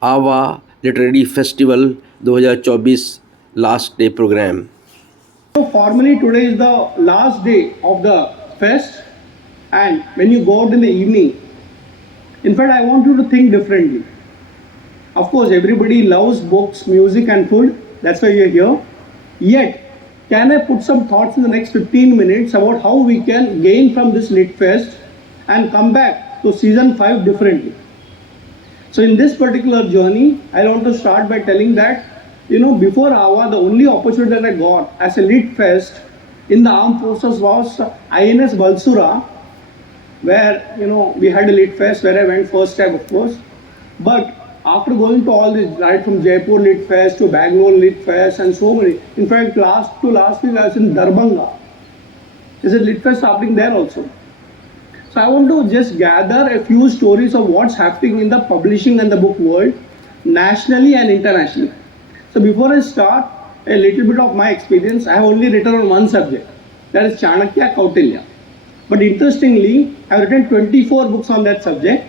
AWWA Literary Festival 2024 last day programme. So formally today is the last day of the fest, and when you go out in the evening, in fact I want you to think differently. Of course everybody loves books, music and food, that's why we are here. Yet, can I put some thoughts in the next 15 minutes about how we can gain from this lit fest and come back to season 5 differently? So in this particular journey, I want to start by telling that, before AWWA, the only opportunity that I got as a lit fest in the armed forces was INS Balsura, where, we had a lit fest where I went first time, of course. But after going to all this, right from Jaipur lit fest to Bangalore lit fest and so many, in fact, last week I was in Darbhanga. There's a lit fest happening there also. So I want to just gather a few stories of what's happening in the publishing and the book world, nationally and internationally. So before I start, a little bit of my experience. I have only written on one subject, that is Chanakya Kautilya. But interestingly, I have written 24 books on that subject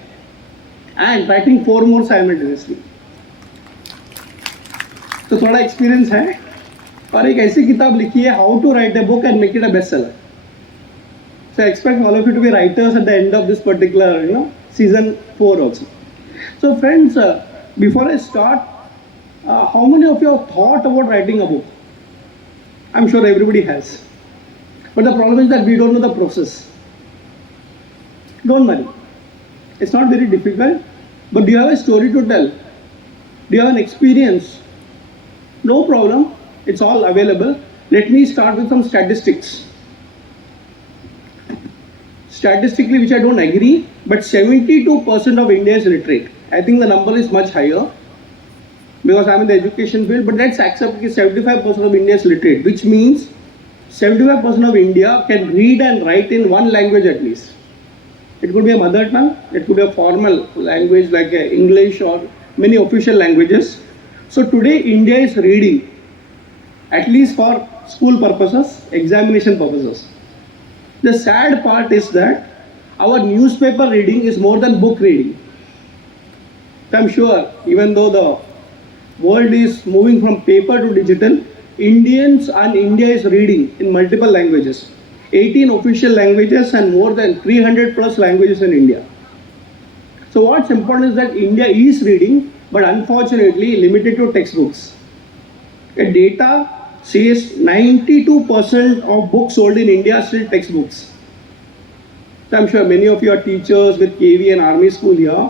and writing 4 more simultaneously. तो थोड़ा experience है और एक ऐसी किताब लिखी है, how to write a book and make it a best seller. So I expect all of you to be writers at the end of this particular, season 4 also. So friends, before I start, how many of you have thought about writing a book? I'm sure everybody has. But the problem is that we don't know the process. Don't worry. It's not very difficult. But do you have a story to tell? Do you have an experience? No problem. It's all available. Let me start with some statistics. Statistically, which I don't agree, but 72% of India is literate. I think the number is much higher because I'm in the education field, but let's accept that 75% of India is literate, which means 75% of India can read and write in one language at least. It could be a mother tongue, it could be a formal language like English or many official languages. So today India is reading, at least for school purposes, examination purposes. The sad part is that our newspaper reading is more than book reading. I'm sure even though the world is moving from paper to digital, Indians and India is reading in multiple languages. 18 official languages and more than 300 plus languages in India. So what's important is that India is reading, but unfortunately limited to textbooks. The data says 92% of books sold in India are still textbooks. So I'm sure many of you are teachers with KV and Army School here.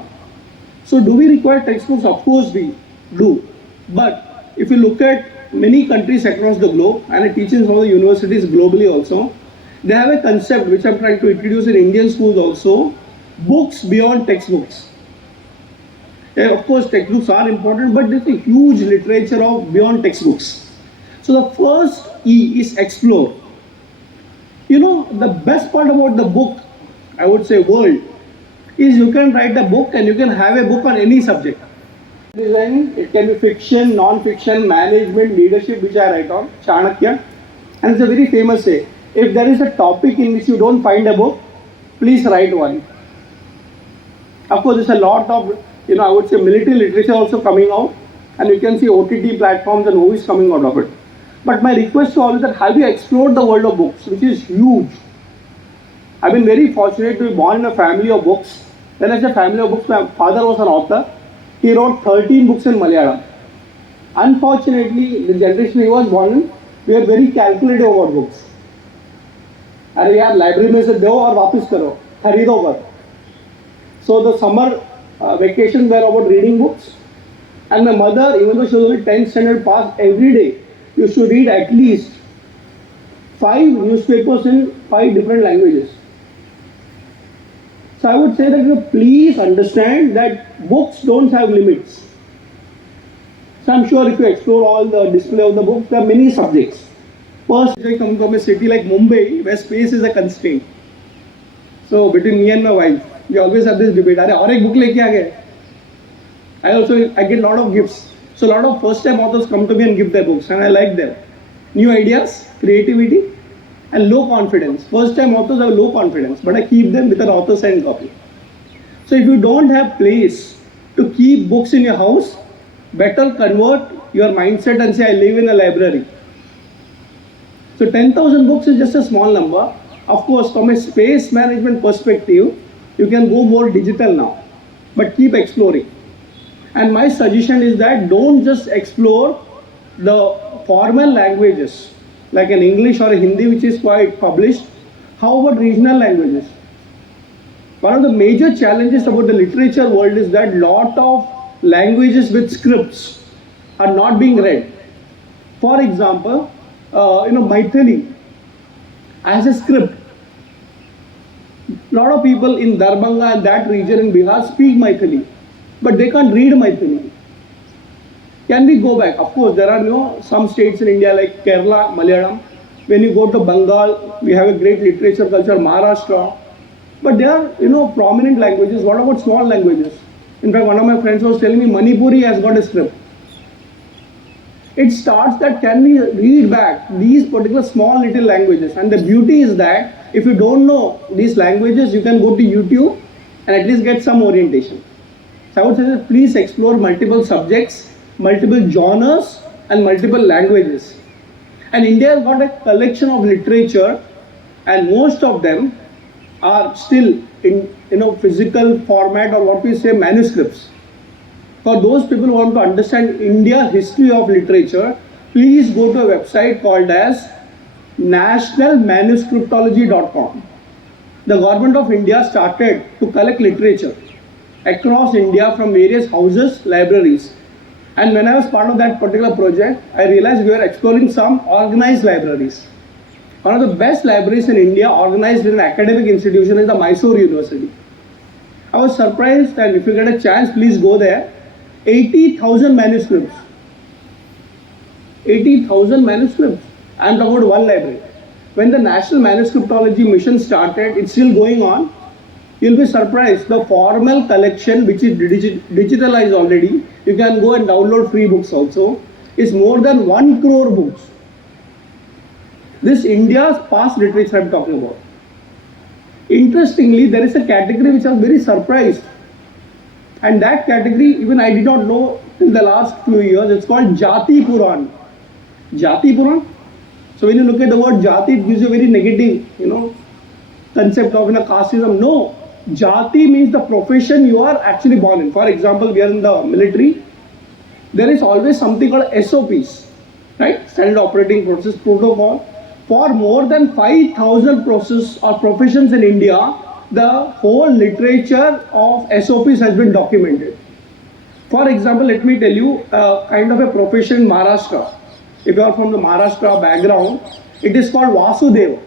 So do we require textbooks? Of course we do. But if you look at many countries across the globe, and I teach in some of the universities globally also, they have a concept which I'm trying to introduce in Indian schools also, books beyond textbooks. Of course textbooks are important, but there's a huge literature of beyond textbooks. So the first E is explore. The best part about the book, I would say world, is you can write a book and you can have a book on any subject. Design, it can be fiction, non-fiction, management, leadership, which I write on, Chanakya. And it's a very famous say, if there is a topic in which you don't find a book, please write one. Of course, there's a lot of, I would say military literature also coming out, and you can see OTT platforms and movies coming out of it. But my request to all is that have you explored the world of books, which is huge. I've been very fortunate to be born in a family of books. When I say family of books, my father was an author. He wrote 13 books in Malayalam. Unfortunately, the generation he was born in, we are very calculative about books. अरे यार library में से दो और वापस करो, खरीदो पर. So the summer vacations were about reading books. And my mother, even though she was only 10th standard pass, every day used to read at least 5 newspapers in 5 different languages. So I would say that please understand that books don't have limits. So I'm sure if you explore all the display of the books, there are many subjects. First, I come from a city like Mumbai, where space is a constraint. So between me and my wife, we always have this debate. अरे और एक book लेके आ गए. I get a lot of gifts. So a lot of first-time authors come to me and give their books, and I like them. New ideas, creativity, and low confidence. First-time authors have low confidence, but I keep them with an author-signed copy. So if you don't have place to keep books in your house, better convert your mindset and say, I live in a library. So 10,000 books is just a small number. Of course, from a space management perspective, you can go more digital now, but keep exploring. And my suggestion is that don't just explore the formal languages like an English or a Hindi, which is quite published. How about regional languages? One of the major challenges about the literature world is that lot of languages with scripts are not being read. For example, Maithili as a script. Lot of people in Darbhanga and that region in Bihar speak Maithili, but they can't read Maithili. Can we go back? Of course, there are some states in India like Kerala, Malayalam. When you go to Bengal, we have a great literature culture, Maharashtra. But they are, prominent languages. What about small languages? In fact, one of my friends was telling me Manipuri has got a script. It starts that can we read back these particular small little languages. And the beauty is that if you don't know these languages, you can go to YouTube and at least get some orientation. So I would say that please explore multiple subjects, multiple genres and multiple languages. And India has got a collection of literature and most of them are still in physical format or what we say manuscripts. For those people who want to understand India's history of literature, please go to a website called as nationalmanuscriptology.com. The government of India started to collect literature across India from various houses, libraries. And when I was part of that particular project, I realized we were exploring some organized libraries. One of the best libraries in India organized in an academic institution is the Mysore University. I was surprised, and if you get a chance, please go there. 80,000 manuscripts. 80,000 manuscripts. I am talking about one library. When the National Manuscriptology Mission started, it's still going on. You'll be surprised. The formal collection, which is digitalized already, you can go and download free books also, is more than 1 crore books. This India's past literature I'm talking about. Interestingly, there is a category which I was very surprised. And that category, even I did not know in the last few years, it's called Jati Puran. Jati Puran? So when you look at the word Jati, it gives you a very negative, concept of casteism. No, Jati means the profession you are actually born in. For example, we are in the military. There is always something called SOPs, right? Standard Operating Process Protocol. For more than 5,000 processes or professions in India, the whole literature of SOPs has been documented. For example, let me tell you kind of a profession in Maharashtra. If you are from the Maharashtra background, it is called Vasudev.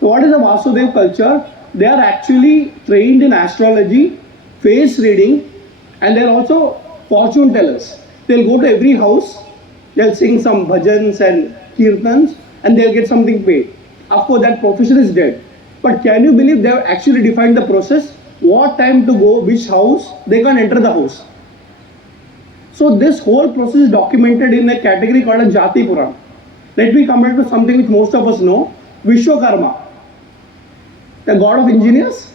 So what is the Vasudev culture? They are actually trained in astrology, face reading, and they are also fortune tellers. They'll go to every house, they'll sing some bhajans and kirtans, and they'll get something paid. Of course, that profession is dead. But can you believe they have actually defined the process? What time to go, which house, they can enter the house. So this whole process is documented in a category called a Jati Puran. Let me come back to something which most of us know, Vishwakarma, the god of engineers.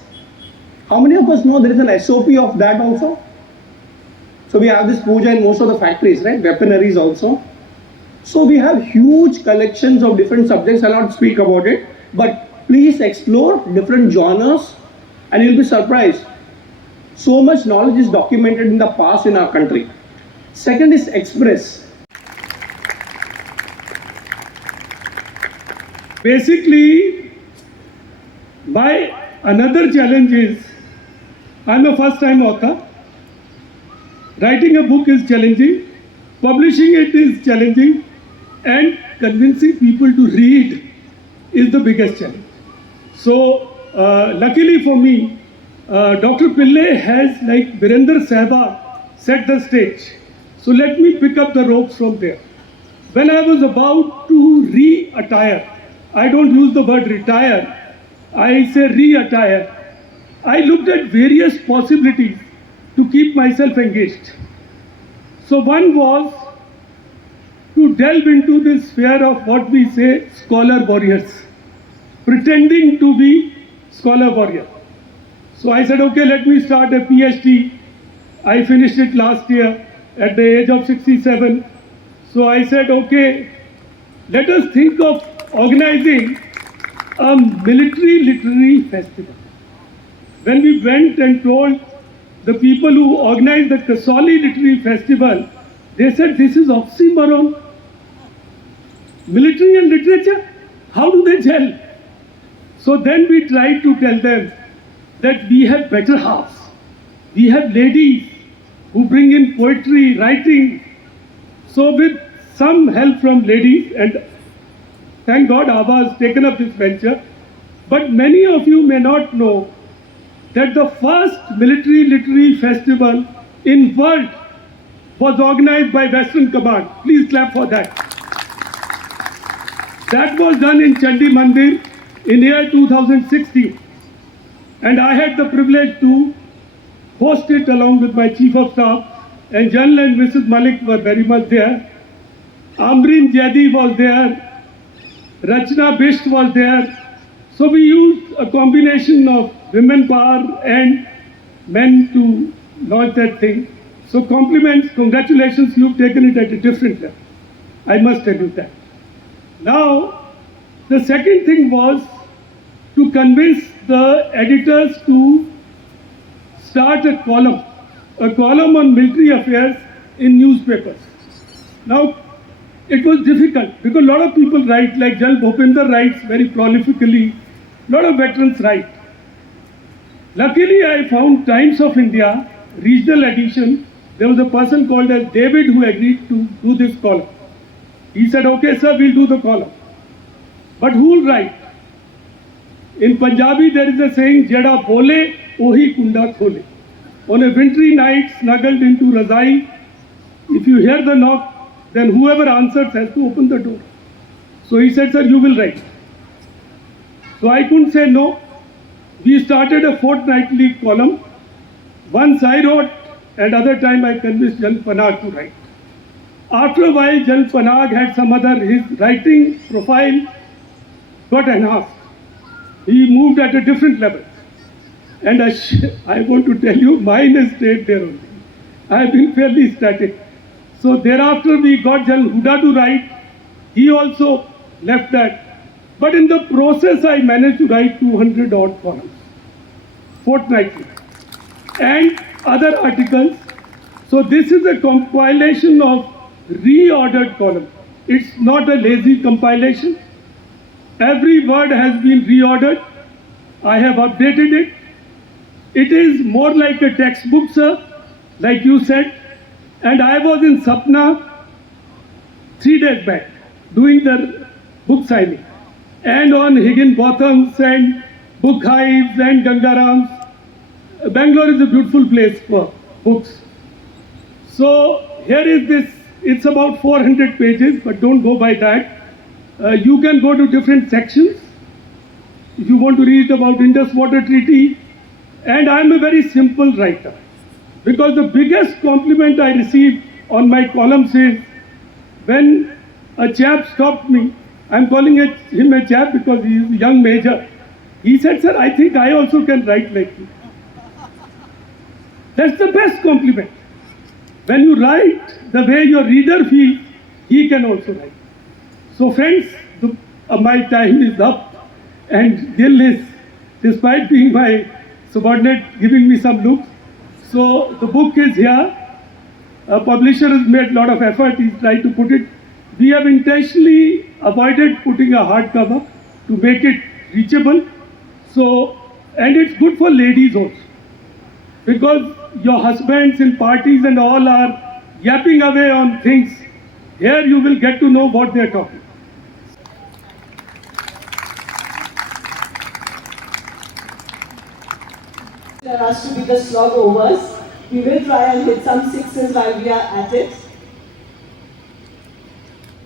How many of us know there is an SOP of that also? So we have this puja in most of the factories, right? Weaponaries also. So we have huge collections of different subjects. I'll not speak about it, but please explore different genres and you'll be surprised. So much knowledge is documented in the past in our country. Second is express. Basically, my another challenge is, I'm a first-time author. Writing a book is challenging, publishing it is challenging, and convincing people to read is the biggest challenge. So, luckily for me, Dr. Pillai has, like Virender Sehwag, set the stage. So let me pick up the ropes from there. When I was about to re-attire, I don't use the word retire, I say re-attire, I looked at various possibilities to keep myself engaged. So one was to delve into this sphere of what we say scholar warriors, pretending to be scholar warrior. So I said, okay, let me start a PhD I finished it last year at the age of 67. So I said, okay, let us think of organizing a military literary festival. When we went and told the people who organized the Kasoli Literary Festival, they said, this is oxymoron. Military and literature, how do they gel? So then we tried to tell them that we have better halves. We have ladies who bring in poetry, writing. So with some help from ladies, and thank God AWWA has taken up this venture, but many of you may not know that the first military literary festival in world was organized by Western Command. Please clap for that. That was done in Chandimandir in year 2016. And I had the privilege to host it along with my Chief of Staff, and General and Mrs. Malik were very much there. Amreen Jadi was there, Rachna Bisht was there. So we used a combination of women power and men to launch that thing. So compliments, congratulations, you've taken it at a different level. I must tell you that. Now, the second thing was to convince the editors to start a column on military affairs in newspapers. Now, it was difficult because a lot of people write, like Jal Bhupinder writes very prolifically, a lot of veterans write. Luckily, I found Times of India, regional edition. There was a person called as David who agreed to do this column. He said, okay, sir, we'll do the column. But who will write? In Punjabi, there is a saying, Jada bole, ohi kunda khole. On a wintry night, snuggled into Razai, if you hear the knock, then whoever answers has to open the door. So he said, sir, you will write. So I couldn't say no. We started a fortnightly column. Once I wrote, and other time I convinced General Panag to write. After a while, General Panag had some other, his writing profile got enhanced. He moved at a different level. And I want to tell you, mine has stayed there only. I have been fairly static. So thereafter we got General Huda to write. He also left that. But in the process, I managed to write 200 odd columns, fortnightly, and other articles. So this is a compilation of reordered columns. It's not a lazy compilation. Every word has been reordered. I have updated it. It is more like a textbook, sir, like you said. And I was in Sapna 3 days back doing the book signing. And on Higginbotham's and Book Hives and Gangarams. Bangalore is a beautiful place for books. So here is this, it's about 400 pages, but don't go by that. You can go to different sections. If you want to read about Indus Water Treaty, and I'm a very simple writer. Because the biggest compliment I received on my columns is when a chap stopped me. I'm calling him a chap because he is a young major. He said, sir, I think I also can write like you. That's the best compliment. When you write the way your reader feels, he can also write. So friends, my time is up, and Dil is, despite being my subordinate, giving me some looks. So the book is here. A publisher has made a lot of effort. He's tried to put it. We have intentionally avoided putting a hardcover to make it reachable. So, and it's good for ladies also. Because your husbands in parties and all are yapping away on things. Here you will get to know what they're talking. For us to be the slog overs. We will try and hit some sixes while we are at it.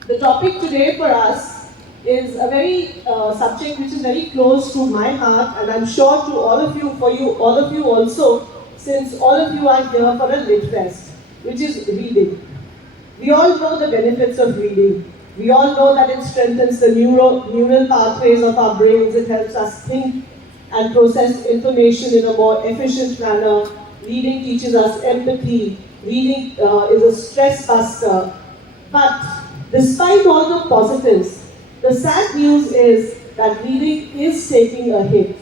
The topic today for us is a very subject which is very close to my heart, and I'm sure to all of you, all of you also, since all of you are here for a lit fest, which is reading. We all know the benefits of reading. We all know that it strengthens the neural pathways of our brains. It helps us think and process information in a more efficient manner. reading teaches us empathy, reading is a stress buster. But despite all the positives, the sad news is that reading is taking a hit.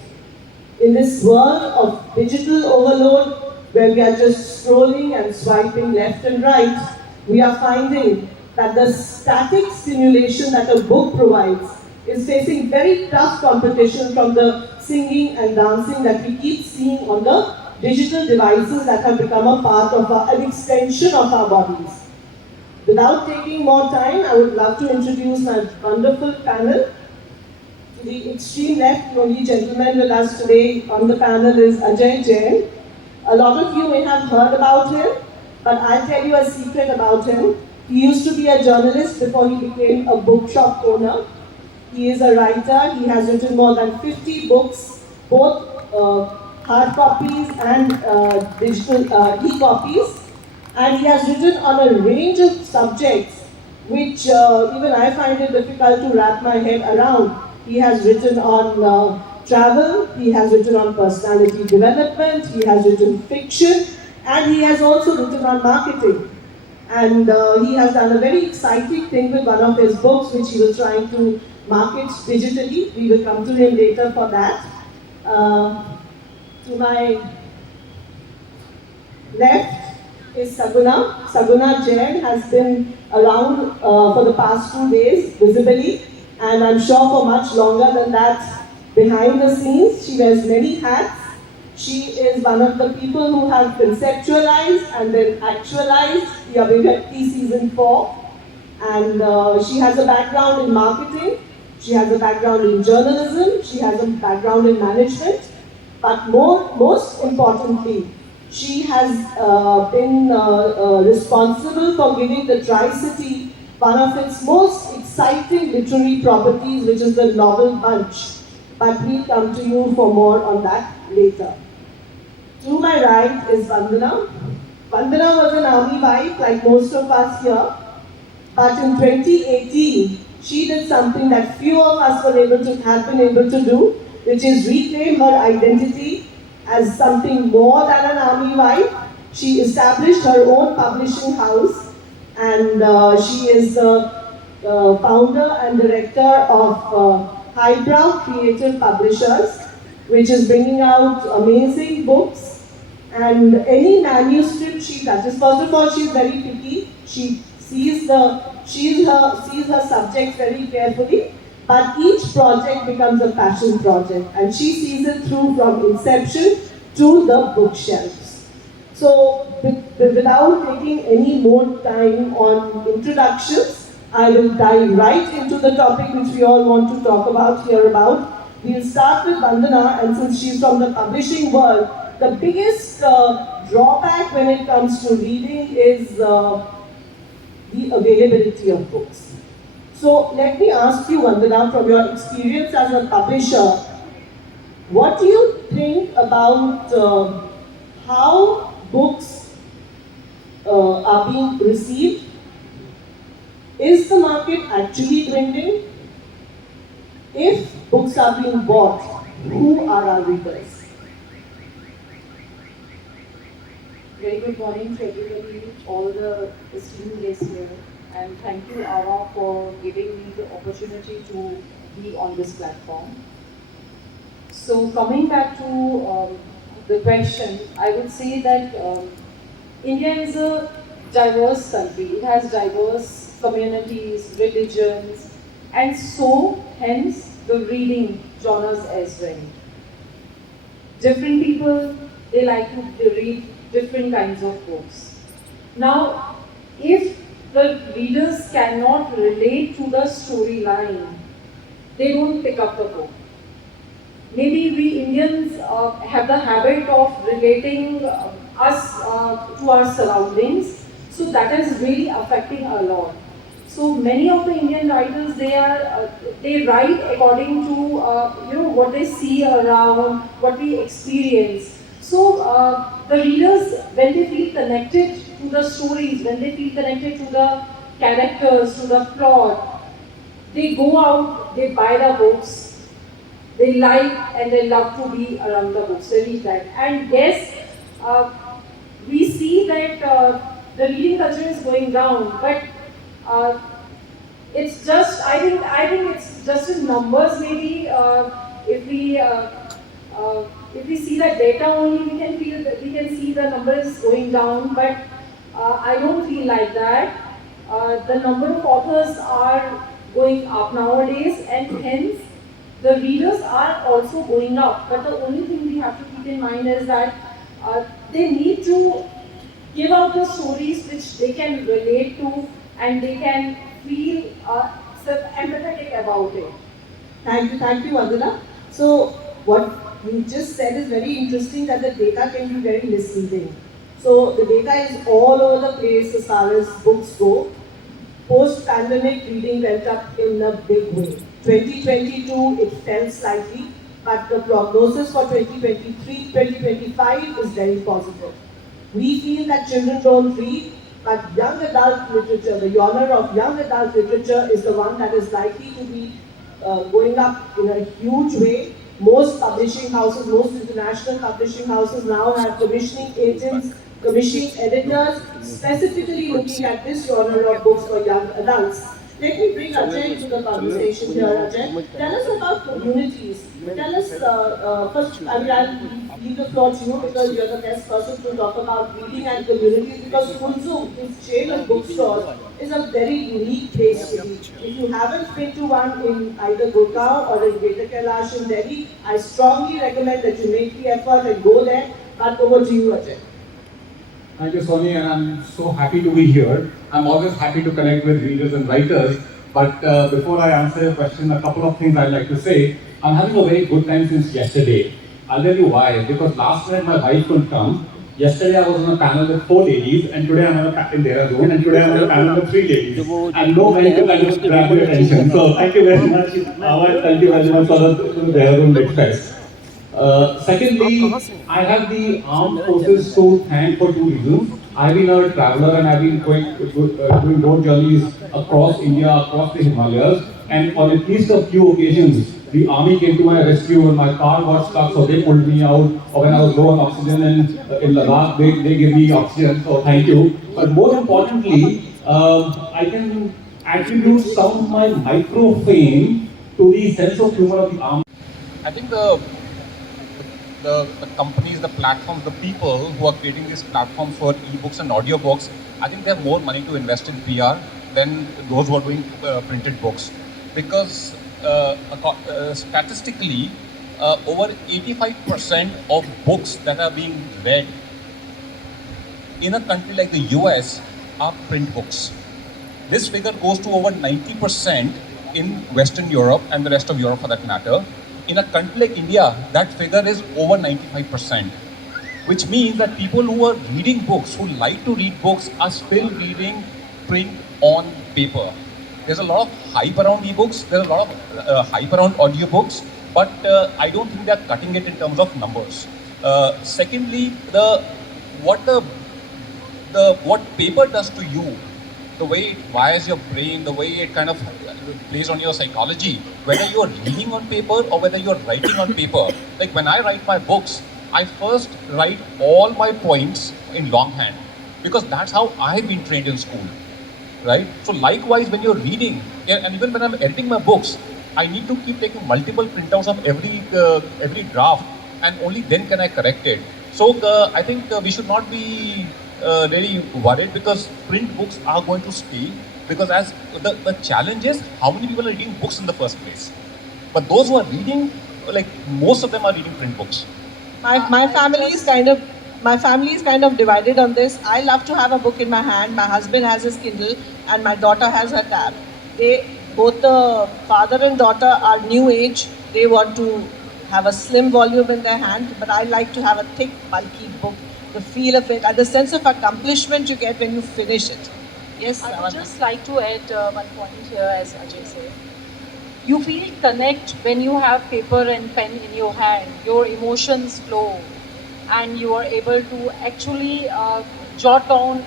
In this world of digital overload, where we are just scrolling and swiping left and right, we are finding that the static stimulation that a book provides is facing very tough competition from the singing and dancing that we keep seeing on the digital devices that have become a part of an extension of our bodies. Without taking more time, I would love to introduce my wonderful panel. To the extreme left, the only gentleman with us today on the panel is Lt Jain. A lot of you may have heard about him, but I'll tell you a secret about him. He used to be a journalist before he became a bookshop owner. He is a writer. He has written more than 50 books, both hard copies and digital e-copies. And he has written on a range of subjects which even I find it difficult to wrap my head around. He has written on travel, he has written on personality development, he has written fiction, and he has also written on marketing. And he has done a very exciting thing with one of his books, which he was trying to market digitally. We will come to him later for that. To my left is Saguna. Saguna Jain has been around for the past 2 days, visibly, and I'm sure for much longer than that behind the scenes. She wears many hats. She is one of the people who have conceptualized and then actualized the Abhivyakti season 4. And she has a background in marketing, she has a background in journalism, she has a background in management, but most importantly, she has been responsible for giving the Tri-City one of its most exciting literary properties, which is the novel bunch. But we'll come to you for more on that later. To my right is Vandana. Vandana was an army wife like most of us here. But in 2018, she did something that few of us have been able to do, which is reclaim her identity as something more than an army wife. She established her own publishing house, and she is the founder and director of Highbrow Creative Publishers, which is bringing out amazing books. And any manuscript she touches, first of all, she's very picky. She sees her subject very carefully, but each project becomes a passion project, and she sees it through from inception to the bookshelves. So, without taking any more time on introductions, I will dive right into the topic which we all want to talk about, hear about. We'll start with Vandana, and since she's from the publishing world, the biggest drawback when it comes to reading is the availability of books. So let me ask you, Vandana, from your experience as a publisher, what do you think about how books are being received? Is the market actually dwindling? If books are being bought, who are our readers? Very good morning to everybody, all the esteemed guests here, and thank you, AWWA, for giving me the opportunity to be on this platform. So coming back to the question, I would say that India is a diverse country. It has diverse communities, religions, and so hence the reading genres as well. Different people, they like to read different kinds of books. Now, if the readers cannot relate to the storyline, they don't pick up the book. Maybe we Indians have the habit of relating us to our surroundings, so that is really affecting a lot. So many of the Indian writers, they write according to what they see around, what we experience. So the readers, when they feel connected to the stories, when they feel connected to the characters, to the plot, they go out, they buy the books, they like and they love to be around the books, they read that. And yes, we see that the reading culture is going down, but it's just, I think it's just in numbers maybe. If we if we see that data only, we can feel that we can see the numbers going down. But I don't feel like that. The number of authors are going up nowadays, and hence the readers are also going up. But the only thing we have to keep in mind is that they need to give out the stories which they can relate to and they can feel empathetic about it. Thank you, Vandana. So what you just said is very interesting, that the data can be very misleading. So the data is all over the place as far as books go. Post-pandemic reading went up in a big way. 2022 it fell slightly, but the prognosis for 2023, 2025 is very positive. We feel that children don't read, but young adult literature, the genre of young adult literature is the one that is likely to be going up in a huge way. Most publishing houses, most international publishing houses now have commissioning agents, commissioning editors, specifically looking at this genre of books for young adults. Let me bring Ajay into the conversation here. Ajay, tell us about communities. Tell us, first, I mean, I'll leave the floor to you because you're the best person to talk about reading and communities, because Kunzu, this chain of bookstores, is a very unique place to be. If you haven't been to one in either Gurgaon or in Greater Kailash in Delhi, I strongly recommend that you make the effort and go there. But over to you, Ajay. Thank you, Soni, and I'm so happy to be here. I'm always happy to connect with readers and writers, but before I answer your question, a couple of things I'd like to say. I'm having a very good time since yesterday. I'll tell you why. Because last night my wife couldn't come. Yesterday I was on a panel with 4 ladies, and today I'm on a in Dehradun, and today I'm on a panel with 3 ladies. And no man can kind of grab your attention. So thank you very much, thank you very much for the Dehradun Lit Fest. Secondly, I have the armed forces to thank for 2 reasons. I've been a traveler and I've been doing road journeys across India, across the Himalayas, and on at least a few occasions, the army came to my rescue when my car got stuck, so they pulled me out, or when I was low on oxygen and in Ladakh, they gave me oxygen, so thank you. But more importantly, I can attribute some of my micro fame to the sense of humor of the army. I think the companies, the platforms, the people who are creating these platforms for ebooks and audiobooks, I think they have more money to invest in PR than those who are doing printed books. Because statistically, over 85% of books that are being read in a country like the US are print books. This figure goes to over 90% in Western Europe and the rest of Europe for that matter. In a country like India, that figure is over 95%, which means that people who are reading books, who like to read books, are still reading print on paper. There's a lot of hype around ebooks, there's a lot of hype around audiobooks, but I don't think they're cutting it in terms of numbers. Secondly, what paper does to you, the way it wires your brain, the way it kind of plays on your psychology, whether you're reading on paper or whether you're writing on paper. Like when I write my books, I first write all my points in longhand, because that's how I've been trained in school, right? So likewise, when you're reading, and even when I'm editing my books, I need to keep taking multiple printouts of every draft, and only then can I correct it. So I think we should not be really worried, because print books are going to stay, because as the challenge is how many people are reading books in the first place. But those who are reading, like most of them are reading print books. My family is kind of divided on this. I love to have a book in my hand. My husband has his Kindle and my daughter has her tab. Both the father and daughter are new age. They want to have a slim volume in their hand, but I like to have a thick, bulky book. The feel of it and the sense of accomplishment you get when you finish it. Yes, I would just like to add one point here, as Ajay said. You feel connect when you have paper and pen in your hand. Your emotions flow, and you are able to actually jot down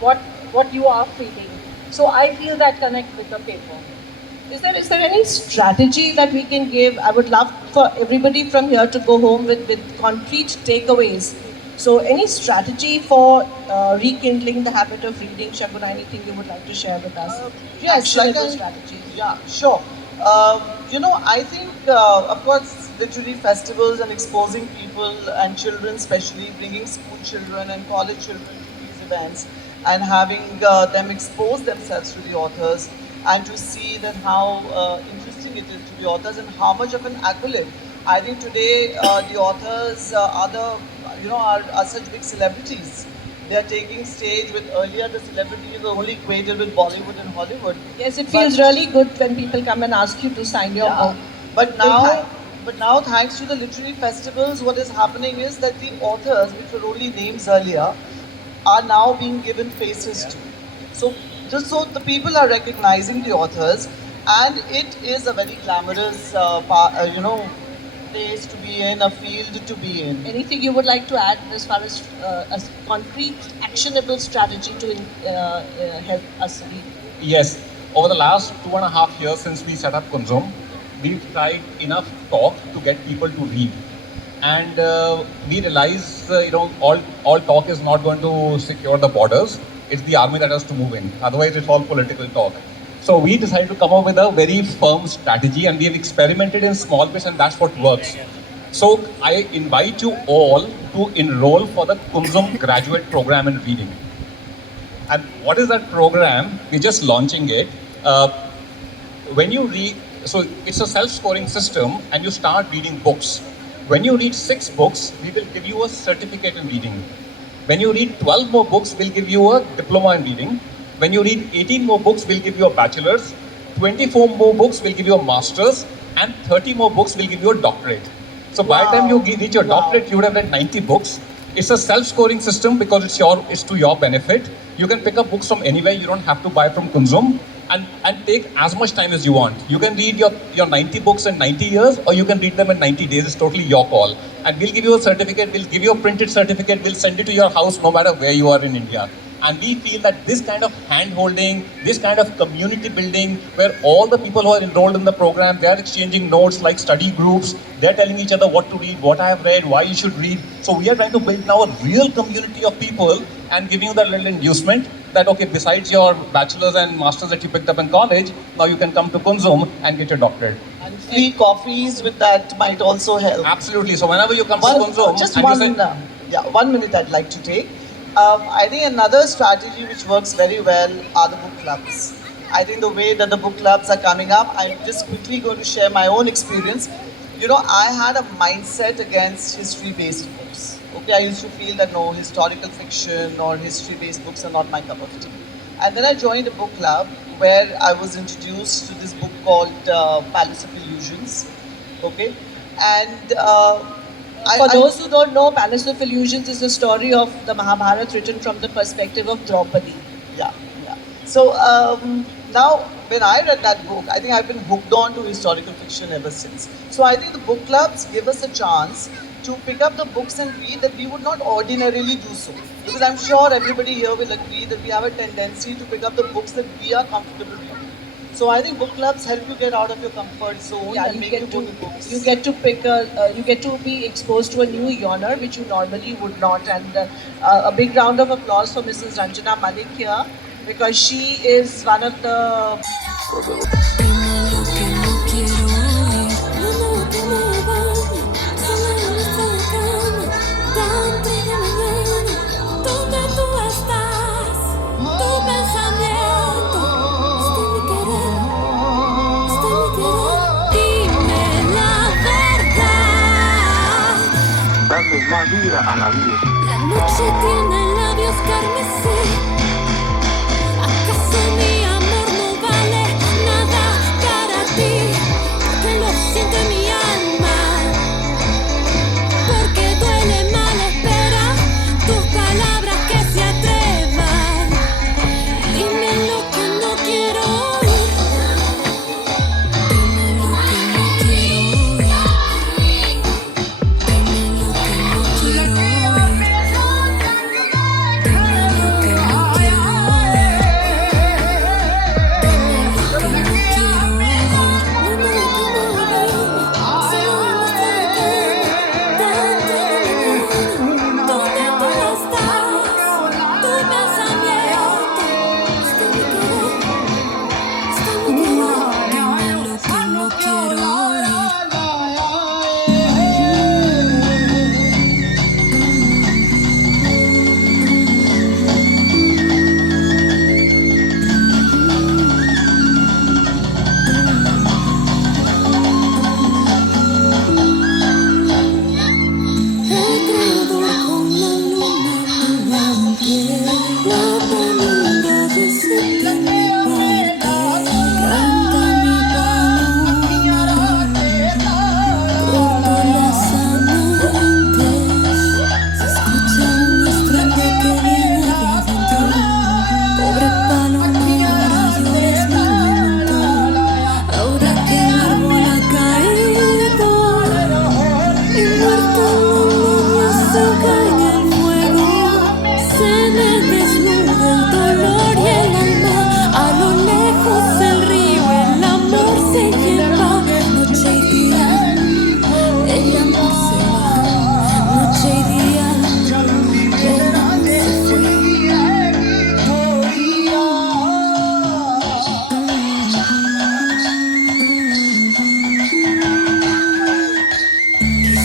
what you are feeling. So I feel that connect with the paper. Is there any strategy that we can give? I would love for everybody from here to go home with concrete takeaways So any strategy for rekindling the habit of reading, Shaguna, anything you would like to share with us? Yes, like Actionable I, strategy. yeah, sure. I think, of course, literary festivals and exposing people and children, especially bringing school children and college children to these events and having them expose themselves to the authors and to see that how interesting it is to the authors and how much of an accolade. I think today the authors are such big celebrities. They are taking stage with earlier the celebrities were only equated with Bollywood and Hollywood. Yes, it feels really good when people come and ask you to sign your book. But now, thanks to the literary festivals, what is happening is that the authors, which were only names earlier, are now being given faces to. So just so the people are recognizing the authors, and it is a very glamorous, place to be in, a field to be in. Anything you would like to add as far as a concrete, actionable strategy to help us read? Yes, over the last 2.5 years since we set up Kunzum, we've tried enough talk to get people to read. And we realize, all talk is not going to secure the borders. It's the army that has to move in. Otherwise, it's all political talk. So we decided to come up with a very firm strategy, and we have experimented in small bits, and that's what works. So I invite you all to enroll for the Kunzum graduate program in reading. And what is that program? We're just launching it. When you read, so it's a self-scoring system, and you start reading books. When you read 6 books, we will give you a certificate in reading. When you read 12 more books, we'll give you a diploma in reading. When you read 18 more books, we'll give you a bachelor's. 24 more books, we'll give you a master's. And 30 more books, we'll give you a doctorate. So by the time you reach your doctorate, you would have read 90 books. It's a self-scoring system because it's to your benefit. You can pick up books from anywhere. You don't have to buy from Kunzum. And take as much time as you want. You can read your 90 books in 90 years, or you can read them in 90 days. It's totally your call. And we'll give you a certificate, we'll give you a printed certificate, we'll send it to your house no matter where you are in India. And we feel that this kind of hand-holding, this kind of community building, where all the people who are enrolled in the program, they are exchanging notes like study groups, they're telling each other what to read, what I have read, why you should read. So we are trying to build now a real community of people and giving you that little inducement that, okay, besides your bachelor's and master's that you picked up in college, now you can come to Kunzum and get your doctorate. And free coffees with that might also help. Absolutely. So whenever you come to Kunzum, just one minute I'd like to take. I think another strategy which works very well are the book clubs. I think the way that the book clubs are coming up, I'm just quickly going to share my own experience. I had a mindset against history-based books. Okay, I used to feel that no, historical fiction or history-based books are not my cup of tea. And then I joined a book club where I was introduced to this book called Palace of Illusions. Okay, and for those who don't know, Palace of Illusions is the story of the Mahabharata written from the perspective of Draupadi. Yeah. So now, when I read that book, I think I've been hooked on to historical fiction ever since. So I think the book clubs give us a chance to pick up the books and read that we would not ordinarily do so. Because I'm sure everybody here will agree that we have a tendency to pick up the books that we are comfortable reading. So I think book clubs help you get out of your comfort zone and make you go to books. You get to you get to be exposed to a new genre which you normally would not. And a big round of applause for Mrs. Ranjana Malik here, because she is one of the... Más vida a la vida. La noche tiene labios carmesí. ¿Acaso mi amor no vale nada para ti? Porque lo siento en mi alma. Porque duele mal espera tus palabras que se atrevan. Dime lo que no quiero oír. Dime lo que no quiero oír.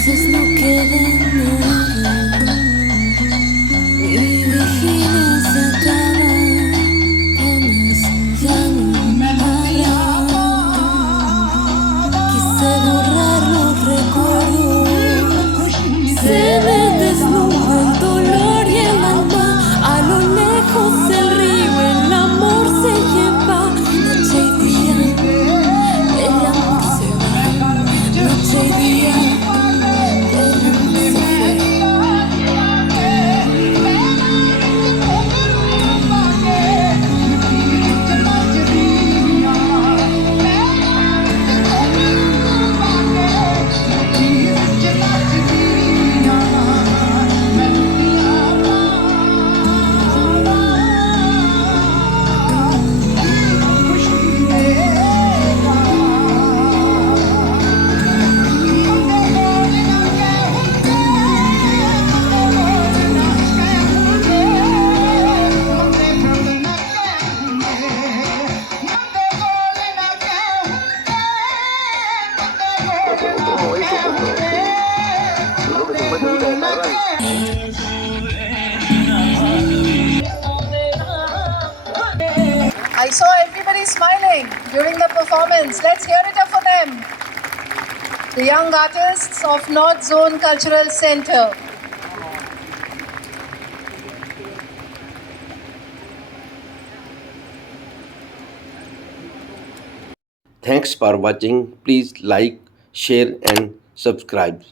Quizás no quede nada. Mi vigilia se acaba. Penas ya no habrá. Quise borrar los recuerdos. Se me desnuda el dolor y el alma. A lo lejos el río, el amor se lleva. Noche y día, el amor se va. Noche y día, el amor se fue. I saw everybody smiling during the performance. Let's hear it up for them. The young artists of North Zone Cultural Center. Thanks for watching. Please like, share and subscribe.